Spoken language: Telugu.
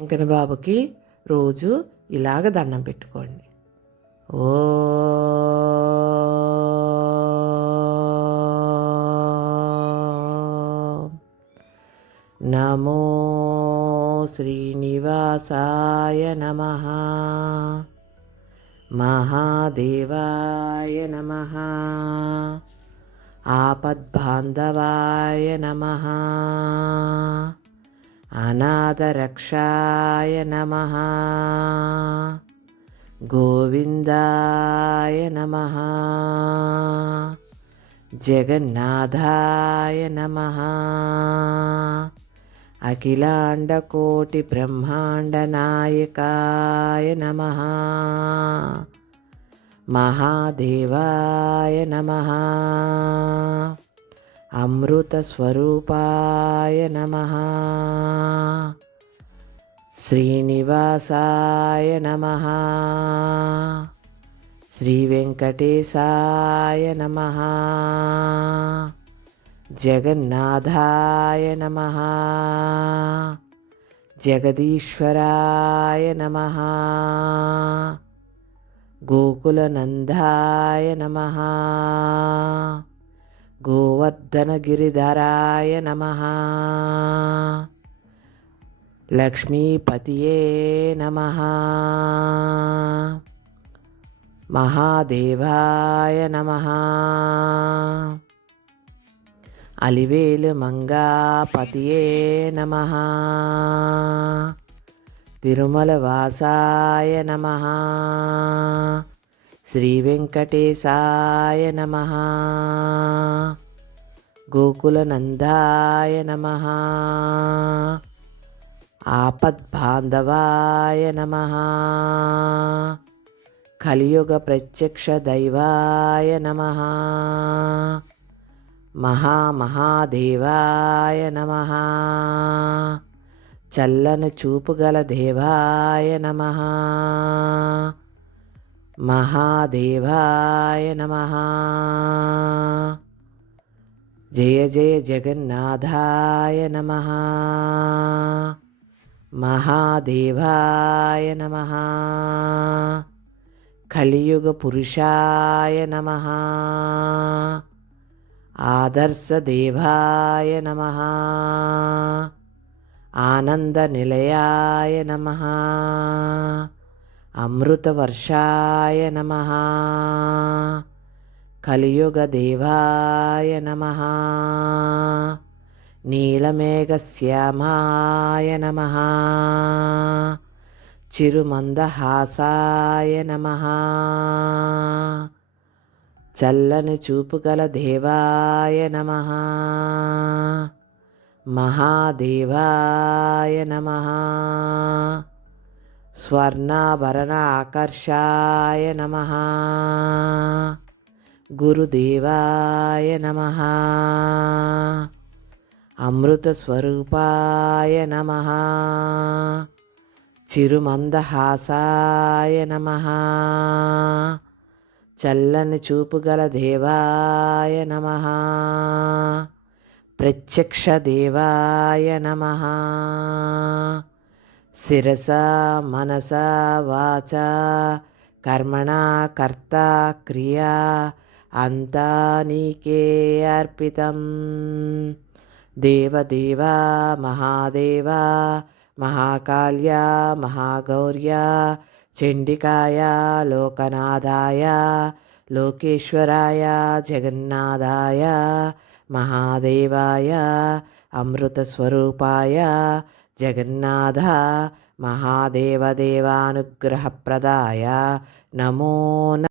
వెంకన్న బాబుకి రోజు ఇలాగ దండం పెట్టుకోండి. ఓ. నమో శ్రీనివాసాయ నమ. మహాదేవాయ నమ. ఆపద్బాంధవాయ నమ. అనాథరక్షాయ నమ. గోవిందాయ నమ. జగన్నాథాయ నమ. అఖిలాండకోటి బ్రహ్మాండ నాయకాయ నమ. మహాదేవాయ నమ. అమృతస్వరూపాయ నమ. శ్రీనివాసాయ నమ. శ్రీ వెంకటేశాయ నమ. జగన్నాథాయ నమ. జగదీశ్వరాయ నమ. గోకులనందాయ నమ. గోవర్ధనగిరిధరాయ నమ లక్ష్మీపతియే నమ మహాదేవాయ నమ అలివేలు మంగాపతియే నమ తిరుమల వాసాయ నమ శ్రీ వెంకటేశాయ నమ గోకులనందాయ నమ ఆపద్బాంధవాయ నమ కలియుగ ప్రత్యక్ష దైవాయ నమ మహామహాదేవాయ నమ చల్లని చూపుగల దేవాయ నమ। మహాదేవాయ నమ। జయ జయ జగన్నాథాయ నమ. మహాదేవాయ నమ. కలియుగ పురుషాయ నమ. ఆదర్శదేవాయ నమ. ఆనందనిలయాయ నమ. అమృతవర్షాయ నమ. కలియుగ దేవాయ నమ. నీలమేఘశ్యామాయ నమ. చిరుమందహాసాయ నమ. చల్లని చూపుగల దేవాయ నమ. మహాదేవాయ నమ. స్వర్ణాభరణ ఆకర్షాయ నమ. గురుదేవాయ నమ. అమృతస్వరూపాయ నమ. చిరుమందహాసాయ నమ. చల్లని చూపుగల దేవాయ నమ. ప్రత్యక్ష దేవాయ నమ. శిరస మనస వాచ కర్మణ కర్త క్రియా అంతా నీకే అర్పితం. దేవదేవ మహాదేవ మహాకాళ్య మహాగౌర్య చండికాయ లోకనాథాయ లోకేశ్వరాయ జగన్నాథాయ మహాదేవాయ అమృతస్వరూపాయ జగన్నాథ మహాదేవదేవానుగ్రహప్రదాయ. నమో